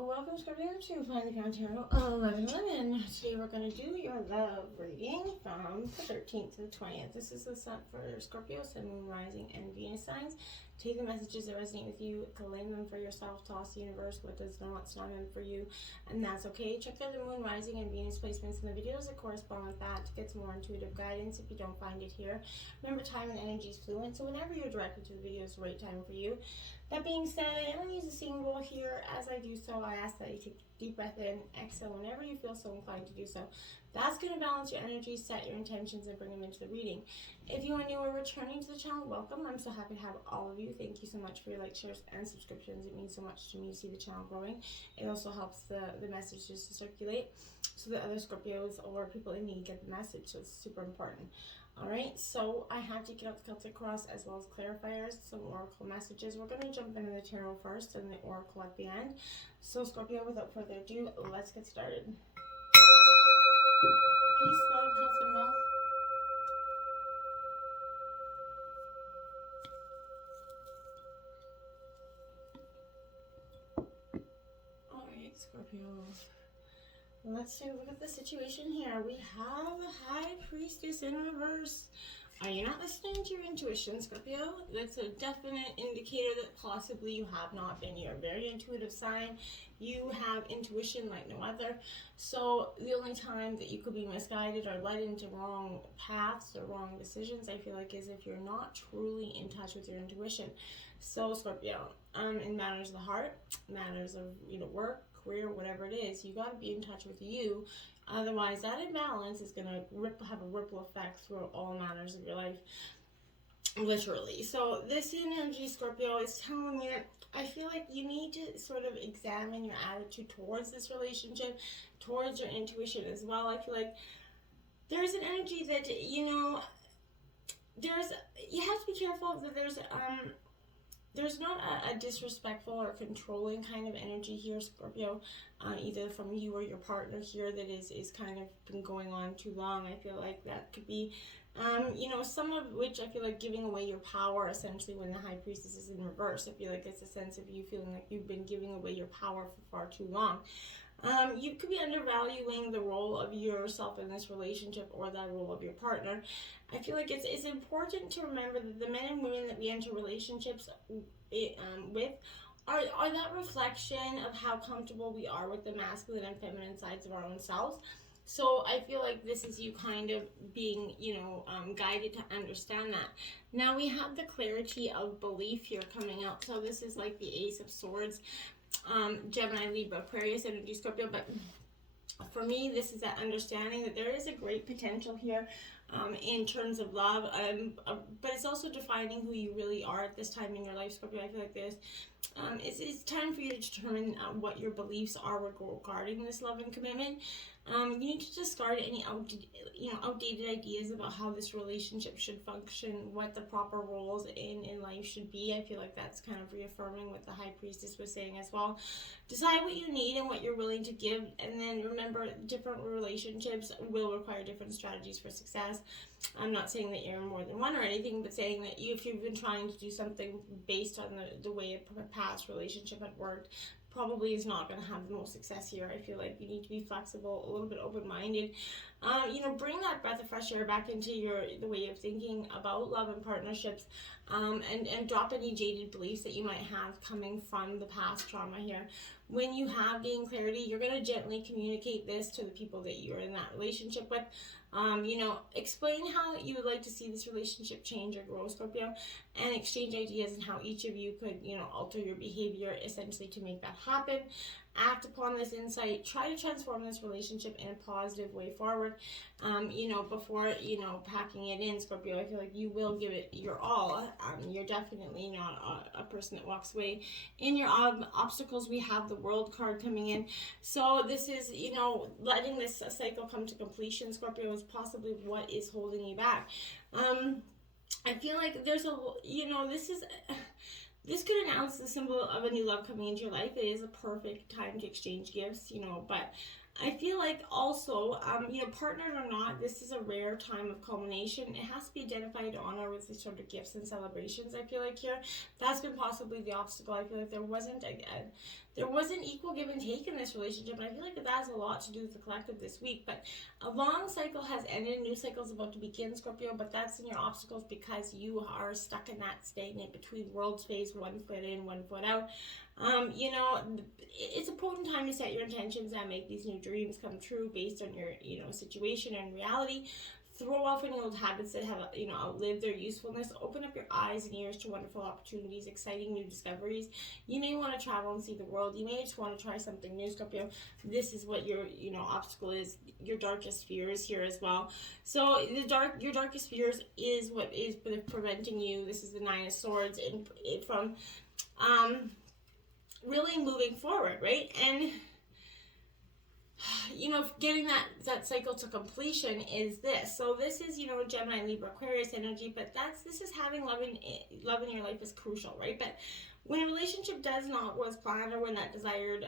Welcome, Scorpio, to Find the Tarot 1111. Today we're going to do your love reading from the 13th to the 20th. This is the sun for Scorpio, Sun, Moon, Rising, and Venus signs. Take the messages that resonate with you, claim them for yourself, toss the universe what does not, it's not meant for you, and that's okay. Check out the Moon, Rising, and Venus placements in the videos that correspond with that to get some more intuitive guidance if you don't find it here. Remember, time and energy is fluent, so whenever you're directed to the video is the right time for you. That being said, I only use a single here. As I do so, I ask that you take a deep breath in, exhale whenever you feel so inclined to do so. That's going to balance your energy, set your intentions, and bring them into the reading. If you are new or returning to the channel, welcome. I'm so happy to have all of you. Thank you so much for your likes, shares, and subscriptions. It means so much to me to see the channel growing. It also helps the messages to circulate so that other Scorpios or people in need get the message. So it's super important. Alright, so I have taken out the Celtic Cross as well as clarifiers, some oracle messages. We're going to jump into the tarot first and the oracle at the end. So Scorpio, without further ado, let's get started. Peace, love, health, and wealth. Alright, Scorpio. Let's take a look at the situation here. We have High Priestess in reverse. Are you not listening to your intuition, Scorpio? That's a definite indicator that possibly you have not been. You're a very intuitive sign. You have intuition like no other. So the only time that you could be misguided or led into wrong paths or wrong decisions, I feel like, is if you're not truly in touch with your intuition. So Scorpio, in matters of the heart, matters of work, career, whatever it is, you got to be in touch with you. Otherwise, that imbalance is going to have a ripple effect through all matters of your life, literally. So this energy, Scorpio, is telling me that I feel like you need to sort of examine your attitude towards this relationship, towards your intuition as well. I feel like there's an energy that, you have to be careful that there's not a disrespectful or controlling kind of energy here, Scorpio, either from you or your partner here that is kind of been going on too long. I feel like that could be, some of which I feel like giving away your power, essentially, when the High Priestess is in reverse. I feel like it's a sense of you feeling like you've been giving away your power for far too long. You could be undervaluing the role of yourself in this relationship or that role of your partner. I feel like it's important to remember that the men and women that we enter relationships with are that reflection of how comfortable we are with the masculine and feminine sides of our own selves. So I feel like this is you kind of being, guided to understand that. Now we have the clarity of belief here coming out. So this is like the Ace of Swords, Gemini, Libra, Aquarius energy, Scorpio. But for me, this is that understanding that there is a great potential here in terms of love, but it's also defining who you really are at this time in your life, Scorpio. I feel like this it's time for you to determine what your beliefs are regarding this love and commitment. You need to discard any outdated ideas about how this relationship should function, what the proper roles in life should be. I feel like that's kind of reaffirming what the High Priestess was saying as well. Decide what you need and what you're willing to give, and then remember, different relationships will require different strategies for success. I'm not saying that you're in more than one or anything, but saying that if you've been trying to do something based on the way a past relationship had worked, probably is not going to have the most success here. I feel like you need to be flexible, a little bit open-minded. Bring that breath of fresh air back into the way of thinking about love and partnerships, and drop any jaded beliefs that you might have coming from the past trauma here. When you have gained clarity, you're going to gently communicate this to the people that you're in that relationship with. Explain how you would like to see this relationship change or grow, Scorpio, and exchange ideas on how each of you could, alter your behavior essentially to make that happen. Act upon this insight. Try to transform this relationship in a positive way forward. Before, packing it in, Scorpio, I feel like you will give it your all. You're definitely not a person that walks away. In your obstacles, we have the World card coming in. So this is, letting this cycle come to completion, Scorpio, is possibly what is holding you back. I feel like there's this could announce the symbol of a new love coming into your life. It is a perfect time to exchange gifts, but I feel like also, partnered or not, this is a rare time of culmination. It has to be identified to honor with these sort of gifts and celebrations. I feel like here, that's been possibly the obstacle. I feel like there wasn't equal give and take in this relationship, and I feel like that has a lot to do with the collective this week. But a long cycle has ended, new cycle is about to begin, Scorpio, but that's in your obstacles because you are stuck in that stagnant between worlds phase, 1 foot in, 1 foot out. It's a potent time to set your intentions and make these new dreams come true based on your, situation and reality. Throw off any old habits that have, outlived their usefulness. Open up your eyes and ears to wonderful opportunities, exciting new discoveries. You may want to travel and see the world. You may just want to try something new, Scorpio. This is what your, obstacle is. Your darkest fears here as well. So your darkest fears is what is preventing you. This is the 9 of Swords from really moving forward, right? And getting that cycle to completion is this. So this is, Gemini, Libra, Aquarius energy, but this is having love in your life is crucial, right? But when a relationship does not was planned, or when that desired,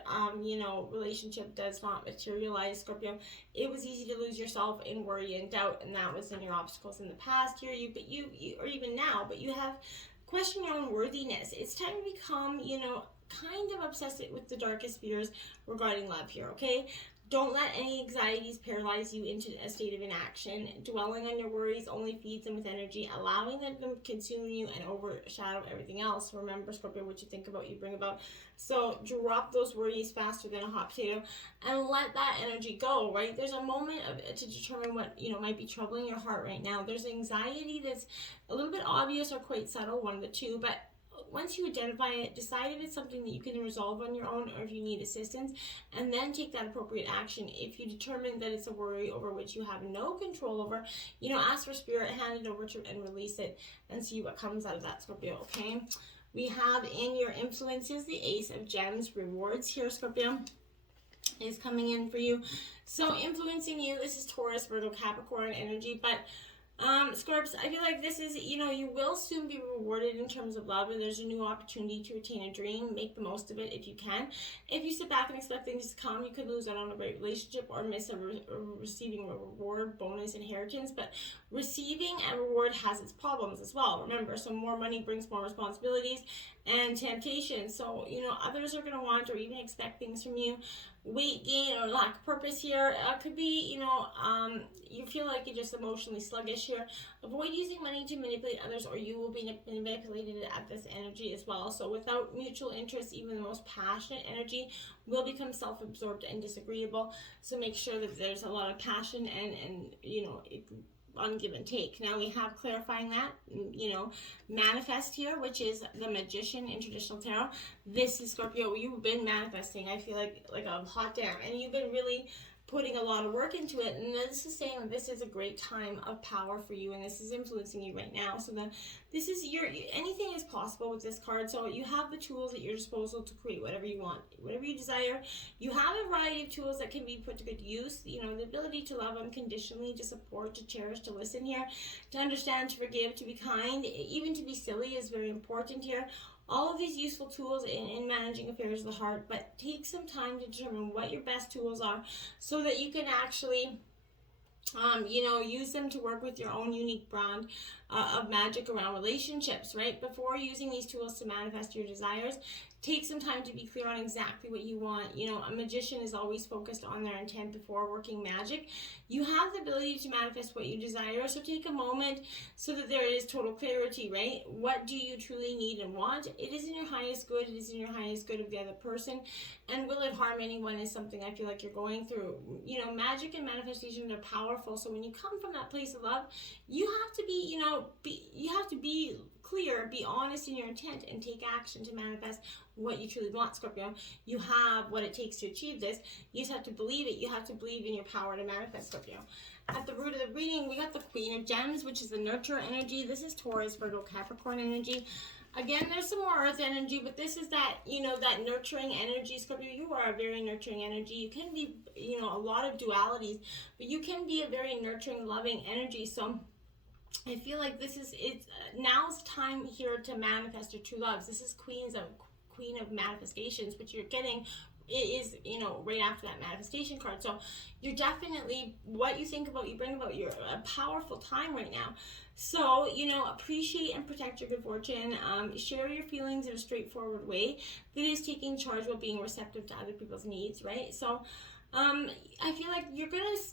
relationship does not materialize, Scorpio, it was easy to lose yourself in worry and doubt, and that was in your obstacles in the past here, you or even now, but you have questioned your own worthiness. It's time to become, kind of obsessed with the darkest fears regarding love here, okay? Don't let any anxieties paralyze you into a state of inaction. Dwelling on your worries only feeds them with energy, allowing them to consume you and overshadow everything else. Remember, Scorpio, what you think about, you bring about. So drop those worries faster than a hot potato and let that energy go, right? There's a moment to determine what, might be troubling your heart right now. There's anxiety that's a little bit obvious or quite subtle, one of the two, but once you identify it, decide if it's something that you can resolve on your own or if you need assistance, and then take that appropriate action. If you determine that it's a worry over which you have no control over, ask for spirit, hand it over to and release it, and see what comes out of that, Scorpio, okay? We have in your influences the Ace of Gems. Rewards here, Scorpio, is coming in for you. So influencing you, this is Taurus, Virgo, Capricorn energy, but Scorps, I feel like this is, you will soon be rewarded in terms of love, and there's a new opportunity to attain a dream. Make the most of it if you can. If you sit back and expect things to come, you could lose out on a great relationship or miss receiving a reward, bonus, inheritance. But receiving a reward has its problems as well. Remember, so more money brings more responsibilities and temptation. So, others are going to want or even expect things from you. Weight gain or lack of purpose here could be, you feel like you're just emotionally sluggish here. Avoid using money to manipulate others, or you will be manipulated at this energy as well. So without mutual interest, even the most passionate energy will become self-absorbed and disagreeable. So make sure that there's a lot of passion and on give and take. Now we have clarifying that, manifest here, which is the Magician in traditional tarot. This is Scorpio. You've been manifesting, I feel like a hot damn, and you've been really putting a lot of work into it, and this is saying that this is a great time of power for you, and this is influencing you right now. So then this is anything is possible with this card. So you have the tools at your disposal to create whatever you want, whatever you desire. You have a variety of tools that can be put to good use. The ability to love unconditionally, to support, to cherish, to listen here, to understand, to forgive, to be kind, even to be silly is very important here. All of these useful tools in managing affairs of the heart, but take some time to determine what your best tools are so that you can actually use them to work with your own unique brand of magic around relationships, right? Before using these tools to manifest your desires, take some time to be clear on exactly what you want. A magician is always focused on their intent before working magic. You have the ability to manifest what you desire, so take a moment so that there is total clarity, right? What do you truly need and want? It is in your highest good. It is in your highest good of the other person. And will it harm anyone is something I feel like you're going through. Magic and manifestation are powerful. So when you come from that place of love, you have to be, you have to be clear, be honest in your intent, and take action to manifest what you truly want, Scorpio. You have what it takes to achieve this. You just have to believe it. You have to believe in your power to manifest, Scorpio. At the root of the reading, we got the Queen of Gems, which is the nurture energy. This is Taurus, Virgo, Capricorn energy. Again, there's some more earth energy, but this is that, that nurturing energy. Scorpio, you are a very nurturing energy. You can be, a lot of dualities, but you can be a very nurturing, loving energy. So I feel like now's time here to manifest your true loves. This is Queen Queen of Manifestations, which you're getting is, you know, right after that manifestation card. So you're definitely, what you think about, you bring about. You're a powerful time right now. So, you know, appreciate and protect your good fortune. Share your feelings in a straightforward way that is taking charge while being receptive to other people's needs, right? So I feel like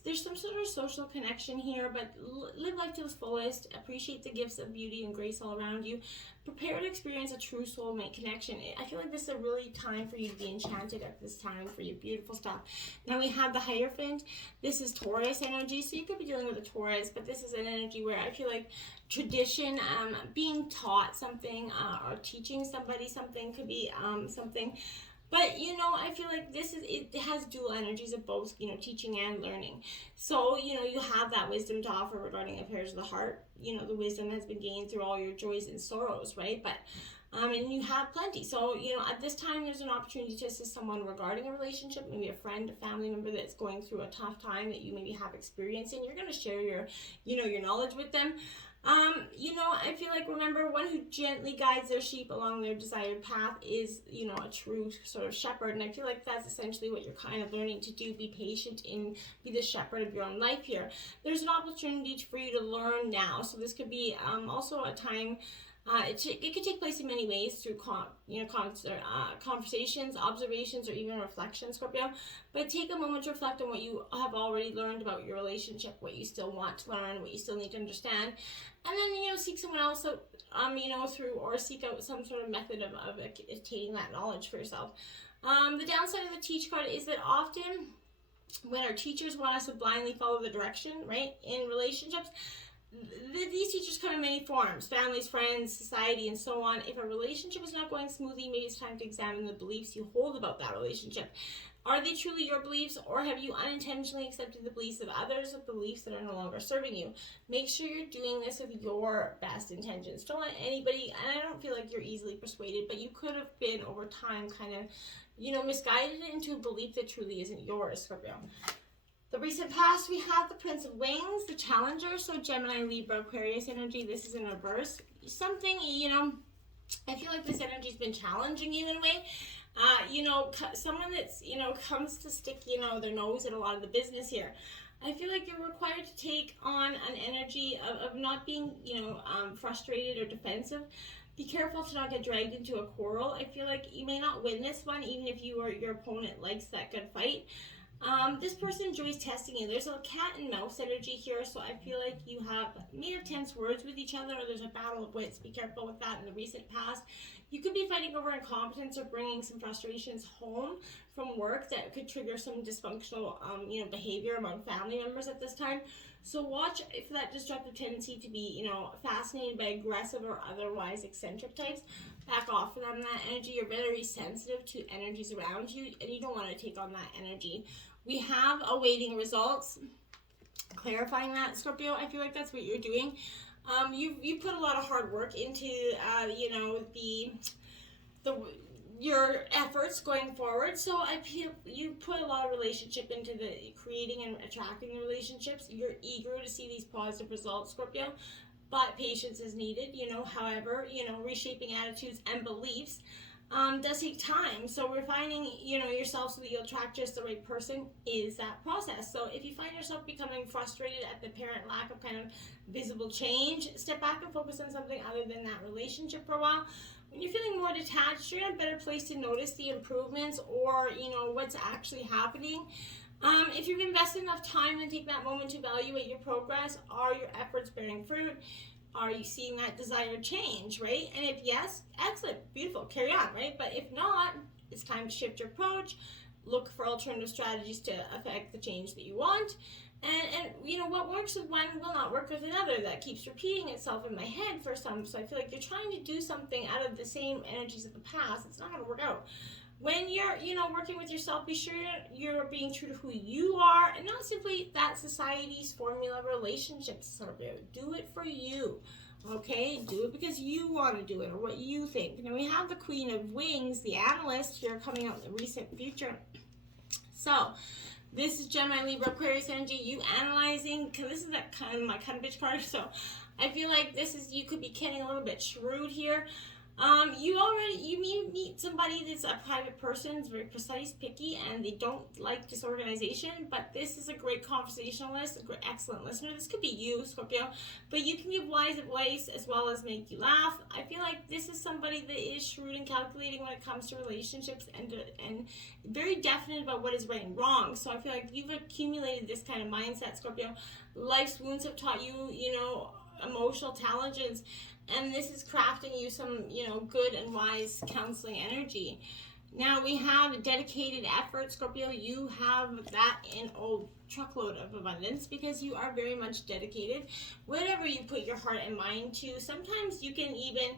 there's some sort of social connection here, but live life to its fullest. Appreciate the gifts of beauty and grace all around you. Prepare to experience a true soulmate connection. I feel like this is a really time for you to be enchanted at this time for your beautiful stuff. Now we have the Hierophant. This is Taurus energy, so you could be dealing with a Taurus, but this is an energy where I feel like tradition, being taught something, or teaching somebody something could be something. But, you know, I feel like it has dual energies of both, you know, teaching and learning. So, you know, you have that wisdom to offer regarding affairs of the heart. You know, the wisdom has been gained through all your joys and sorrows, right? But, and you have plenty. So, you know, at this time, there's an opportunity to assist someone regarding a relationship, maybe a friend, a family member that's going through a tough time that you maybe have experience in. You're going to share your, you know, your knowledge with them. You know, I feel like, remember, one who gently guides their sheep along their desired path is, you know, a true sort of shepherd. And I feel like that's essentially what you're kind of learning to do. Be patient and be the shepherd of your own life here. There's an opportunity for you to learn now. So this could be also a time. It could take place in many ways through conversations, observations, or even reflection, Scorpio. But take a moment to reflect on what you have already learned about your relationship, what you still want to learn, what you still need to understand, and then, you know, seek someone else out, you know, through, or seek out some sort of method of attaining that knowledge for yourself. The downside of the teach card is that often when our teachers want us to blindly follow the direction, right, in relationships, these teachers come in many forms: families, friends, society, and so on. If a relationship is not going smoothly, maybe it's time to examine the beliefs you hold about that relationship. Are they truly your beliefs, or have you unintentionally accepted the beliefs of others, with beliefs that are no longer serving you? Make sure you're doing this with your best intentions. Don't let anybody, and I don't feel like you're easily persuaded, but you could have been over time kind of, you know, misguided into a belief that truly isn't yours, Scorpio. The recent past, we have the Prince of Wings, the Challenger, so Gemini, Libra, Aquarius energy. This is in reverse. Something, you know, I feel like this energy's been challenging you in a way. You know, someone that's, you know, comes to stick, you know, their nose at a lot of the business here. I feel like you're required to take on an energy of not being, you know, frustrated or defensive. Be careful to not get dragged into a quarrel. I feel like you may not win this one, even if you or your opponent likes that good fight. This person enjoys testing you. There's a cat and mouse energy here, so I feel like you may have tense words with each other, or there's a battle of wits. Be careful with that in the recent past. You could be fighting over incompetence or bringing some frustrations home from work that could trigger some dysfunctional, you know, behavior among family members at this time. So watch for that destructive tendency to be, you know, fascinated by aggressive or otherwise eccentric types. Back off from that energy. You're very sensitive to energies around you, and you don't want to take on that energy. We have awaiting results. Clarifying that, Scorpio, I feel like that's what you're doing. You put a lot of hard work into, you know, your efforts going forward. So I feel you put a lot of relationship into the creating and attracting the relationships. You're eager to see these positive results, Scorpio, but patience is needed. You know, however, you know, reshaping attitudes and beliefs does take time. So refining, you know, yourself so that you'll attract just the right person is that process. So if you find yourself becoming frustrated at the apparent lack of kind of visible change, step back and focus on something other than that relationship for a while. When you're feeling more detached, you're in a better place to notice the improvements, or, you know, what's actually happening. If you've invested enough time, then take that moment to evaluate your progress. Are your efforts bearing fruit? Are you seeing that desired change, right? And if yes, excellent, beautiful, carry on, right? But if not, it's time to shift your approach, look for alternative strategies to affect the change that you want. And you know, what works with one will not work with another. That keeps repeating itself in my head for some. So I feel like you're trying to do something out of the same energies of the past. It's not going to work out. When you're, you know, working with yourself, be sure you're being true to who you are, and not simply that society's formula of relationships. Scorpio, do it for you, okay? Do it because you want to do it, or what you think. Now we have the Queen of Wings, the Analyst, here coming out in the recent future. So this is Gemini, Libra, Aquarius energy. You analyzing, because this is that kind of my kind of bitch card. So I feel like this is, you could be getting a little bit shrewd here. You meet somebody that's a private person, is very precise, picky, and they don't like disorganization, but this is a great conversationalist, a great, excellent listener. This could be you, Scorpio, but you can give wise advice as well as make you laugh. I feel like this is somebody that is shrewd and calculating when it comes to relationships, and very definite about what is right and wrong. So I feel like you've accumulated this kind of mindset, Scorpio. Life's wounds have taught you, emotional challenges, and this is crafting you some, good and wise counseling energy. Now we have dedicated effort, Scorpio. You have that in truckload of abundance because you are very much dedicated. Whatever you put your heart and mind to, sometimes you can even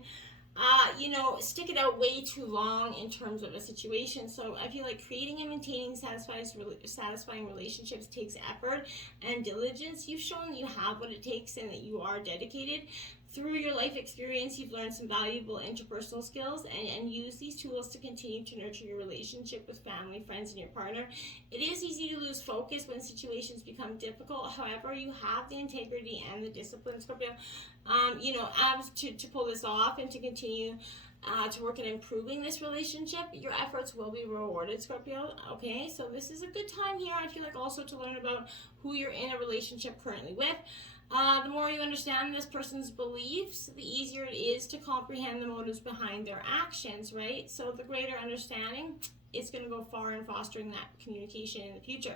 stick it out way too long in terms of a situation. So I feel like creating and maintaining satisfying relationships takes effort and diligence. You've shown that you have what it takes and that you are dedicated. Through your life experience, you've learned some valuable interpersonal skills and use these tools to continue to nurture your relationship with family, friends, and your partner. It is easy to lose focus when situations become difficult. However, you have the integrity and the discipline, Scorpio, to pull this off and to continue to work at improving this relationship. Your efforts will be rewarded, Scorpio. Okay, so this is a good time here, I feel like, also to learn about who you're in a relationship currently with. The more you understand this person's beliefs, the easier it is to comprehend the motives behind their actions, right? So the greater understanding is going to go far in fostering that communication in the future.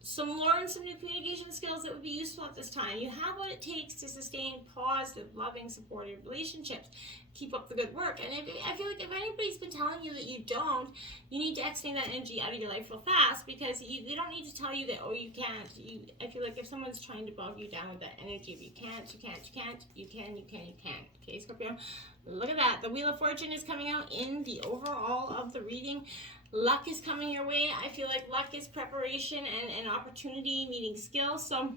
So learn some new communication skills that would be useful at this time. You have what it takes to sustain positive, loving, supportive relationships. Keep up the good work. And I feel like if anybody's been telling you that you don't, you need to extend that energy out of your life real fast, because they don't need to tell you that, you can't. I feel like if someone's trying to bog you down with that energy of you can't, you can. Okay, Scorpio? Look at that. The Wheel of Fortune is coming out in the overall of the reading. Luck is coming your way. I feel like luck is preparation and opportunity meeting skills. So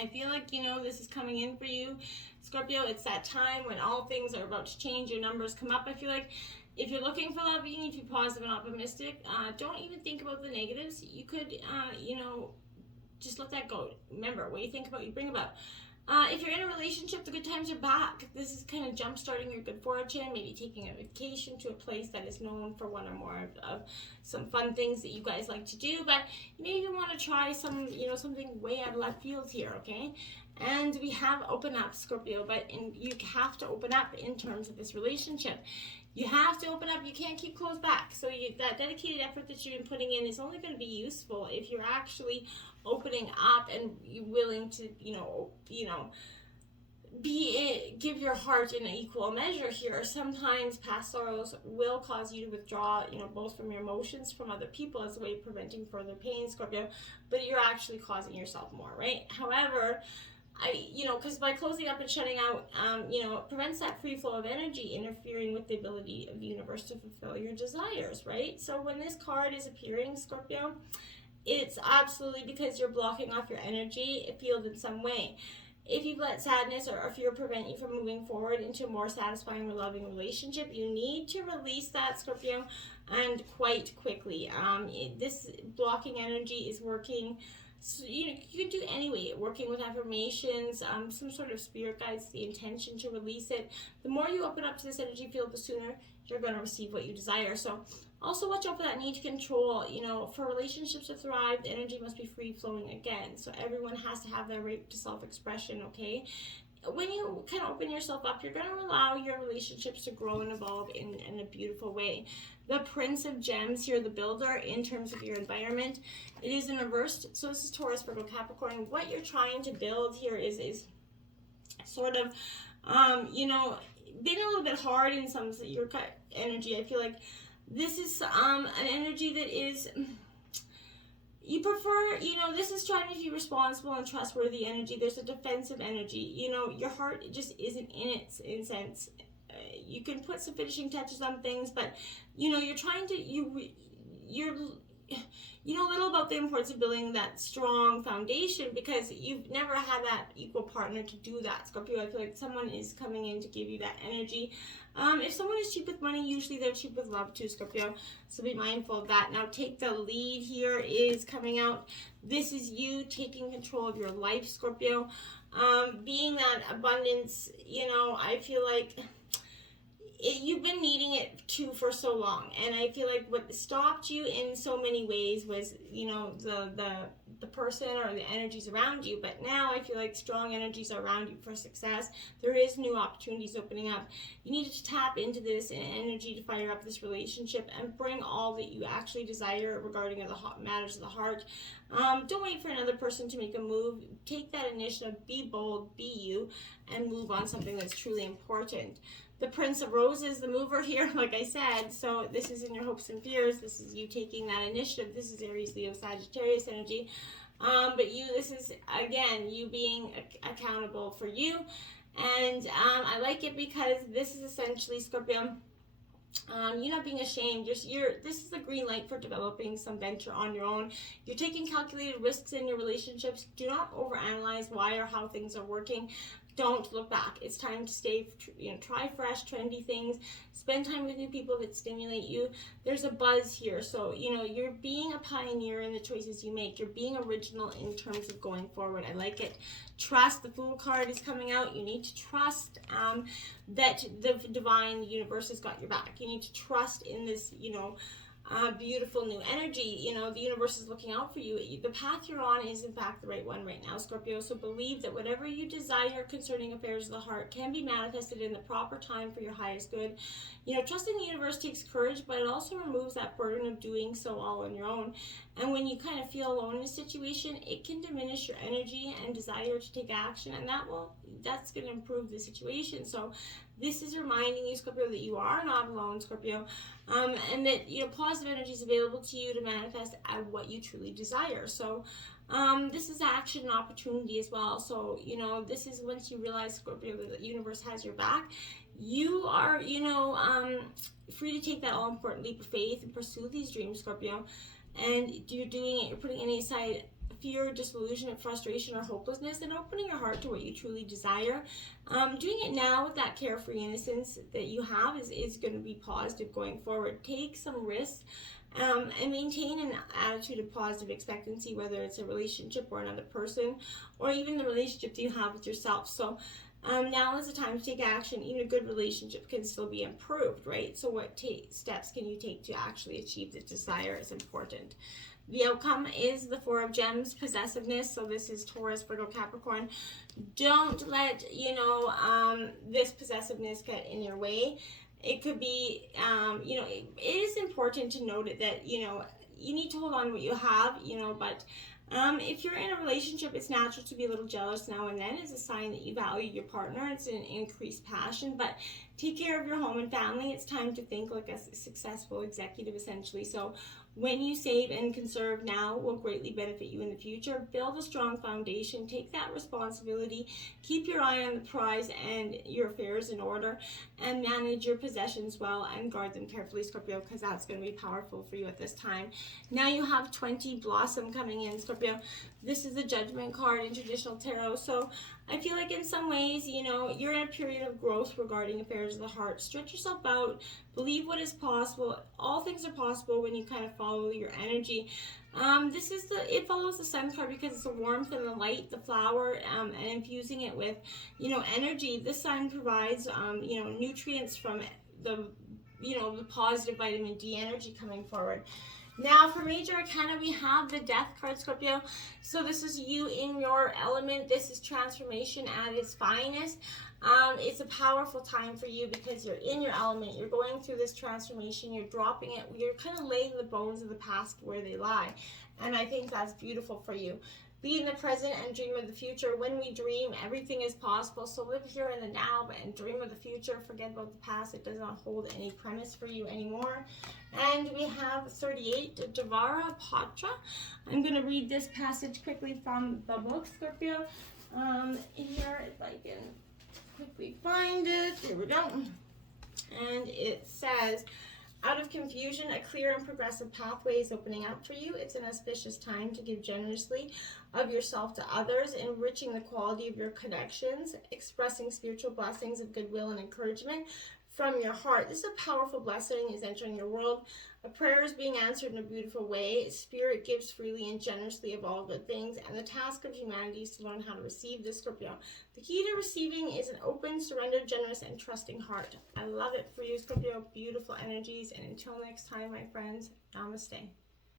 I feel like, this is coming in for you, Scorpio. It's that time when all things are about to change. Your numbers come up. I feel like if you're looking for love, you need to be positive and optimistic. Don't even think about the negatives. You could, just let that go. Remember, what you think about, you bring about. If you're in a relationship, the good times are back. This is kind of jump-starting your good fortune, maybe taking a vacation to a place that is known for one or more of some fun things that you guys like to do, but you may even want to try some, something way out of left field here, okay? And we have open up, Scorpio, you have to open up in terms of this relationship. You have to open up. You can't keep closed back. So that dedicated effort that you've been putting in is only going to be useful if you're actually opening up and you're willing to, give your heart in an equal measure here. Sometimes past sorrows will cause you to withdraw, both from your emotions from other people as a way of preventing further pain, Scorpio, but you're actually causing yourself more, right? However, because by closing up and shutting out, it prevents that free flow of energy, interfering with the ability of the universe to fulfill your desires, right? So when this card is appearing, Scorpio, it's absolutely because you're blocking off your energy field in some way. If you've let sadness or fear prevent you from moving forward into a more satisfying or loving relationship, you need to release that, Scorpio, and quite quickly. This blocking energy is working. So you can do anyway, working with affirmations, some sort of spirit guides the intention to release it. The more you open up to this energy field, the sooner you're going to receive what you desire. So also watch out for that need to control. For relationships to thrive, the energy must be free flowing again. So everyone has to have their right to self-expression, okay? When you kind of open yourself up, you're going to allow your relationships to grow and evolve in a beautiful way. The Prince of Gems here, the builder, in terms of your environment, it is in reverse. So this is Taurus, Virgo, Capricorn. What you're trying to build here is sort of, been a little bit hard in some of your energy. I feel like this is an energy that is... You prefer, this is trying to be responsible and trustworthy energy. There's a defensive energy. Your heart just isn't in it, in sense. You can put some finishing touches on things, but, you're trying to, you know a little about the importance of building that strong foundation because you've never had that equal partner to do that, Scorpio. I feel like someone is coming in to give you that energy. If someone is cheap with money, usually they're cheap with love too, Scorpio. So be mindful of that. Now, Take the Lead here is coming out. This is you taking control of your life, Scorpio. Being that abundance, I feel like you've been needing it too for so long, and I feel like what stopped you in so many ways was, you know, the person or the energies around you. But now I feel like strong energies are around you for success. There is new opportunities opening up. You need to tap into this energy to fire up this relationship and bring all that you actually desire regarding the matters of the heart. Don't wait for another person to make a move. Take that initiative, be bold, be you, and move on something that's truly important. The Prince of Roses, the mover here, like I said, so this is in your hopes and fears. This is you taking that initiative. This is Aries, Leo, Sagittarius energy. But you, this is, again, you being accountable for you. And I like it because this is essentially, Scorpio, you're not being ashamed. This is the green light for developing some venture on your own. You're taking calculated risks in your relationships. Do not overanalyze why or how things are working. Don't look back. It's time to stay, try fresh, trendy things. Spend time with new people that stimulate you. There's a buzz here. So, you're being a pioneer in the choices you make. You're being original in terms of going forward. I like it. Trust. The Fool card is coming out. You need to trust that the divine, the universe has got your back. You need to trust in this, beautiful new energy. The universe is looking out for you. The path you're on is in fact the right one right now, Scorpio. So believe that whatever you desire concerning affairs of the heart can be manifested in the proper time for your highest good. Trusting the universe takes courage, but it also removes that burden of doing so all on your own. And when you kind of feel alone in a situation, it can diminish your energy and desire to take action, and that's going to improve the situation. So this is reminding you, Scorpio, that you are not alone, Scorpio, and that positive energy is available to you to manifest what you truly desire. So this is action and opportunity as well. So this is once you realize, Scorpio, that the universe has your back. You are free to take that all important leap of faith and pursue these dreams, Scorpio. And you're doing it. You're putting any aside fear, disillusionment, frustration, or hopelessness, and opening your heart to what you truly desire. Doing it now with that carefree innocence that you have is going to be positive going forward. Take some risks and maintain an attitude of positive expectancy, whether it's a relationship or another person, or even the relationship that you have with yourself. So now is the time to take action. Even a good relationship can still be improved, right? So what steps can you take to actually achieve the desire is important. The outcome is the Four of Gems, possessiveness. So this is Taurus, Virgo, Capricorn. Don't let, this possessiveness get in your way. It could be, it is important to note that, you need to hold on to what you have, but if you're in a relationship, it's natural to be a little jealous now and then. It's a sign that you value your partner. It's an increased passion, but take care of your home and family. It's time to think like a successful executive, essentially. So when you save and conserve now will greatly benefit you in the future. Build a strong foundation. Take that responsibility. Keep your eye on the prize and your affairs in order, and manage your possessions well and guard them carefully, Scorpio, because that's going to be powerful for you at this time. Now you have 20 Blossom coming in, Scorpio. This is the Judgment card in traditional tarot. So I feel like in some ways, you're in a period of growth regarding affairs of the heart. Stretch yourself out. Believe what is possible. All things are possible when you kind of follow your energy. It follows the Sun card because it's the warmth and the light, the flower, and infusing it with, energy. The Sun provides, nutrients from the positive vitamin D energy coming forward. Now for Major Arcana, we have the Death card, Scorpio. So this is you in your element. This is transformation at its finest. It's a powerful time for you because you're in your element. You're going through this transformation. You're dropping it. You're kind of laying the bones of the past where they lie. And I think that's beautiful for you. Be in the present and dream of the future. When we dream, everything is possible. So live here in the now and dream of the future. Forget about the past. It does not hold any premise for you anymore. And we have 38, Devara Patra. I'm going to read this passage quickly from the book, Scorpio. Here, if I can quickly find it. Here we go. And it says, out of confusion, a clear and progressive pathway is opening up for you. It's an auspicious time to give generously of yourself to others, enriching the quality of your connections, expressing spiritual blessings of goodwill and encouragement. from your heart. This is a powerful blessing is entering your world. A prayer is being answered in a beautiful way. Spirit gives freely and generously of all good things, and the task of humanity is to learn how to receive this, Scorpio. The key to receiving is an open, surrendered, generous, and trusting heart. I love it for you, Scorpio. Beautiful energies, and until next time, my friends, namaste.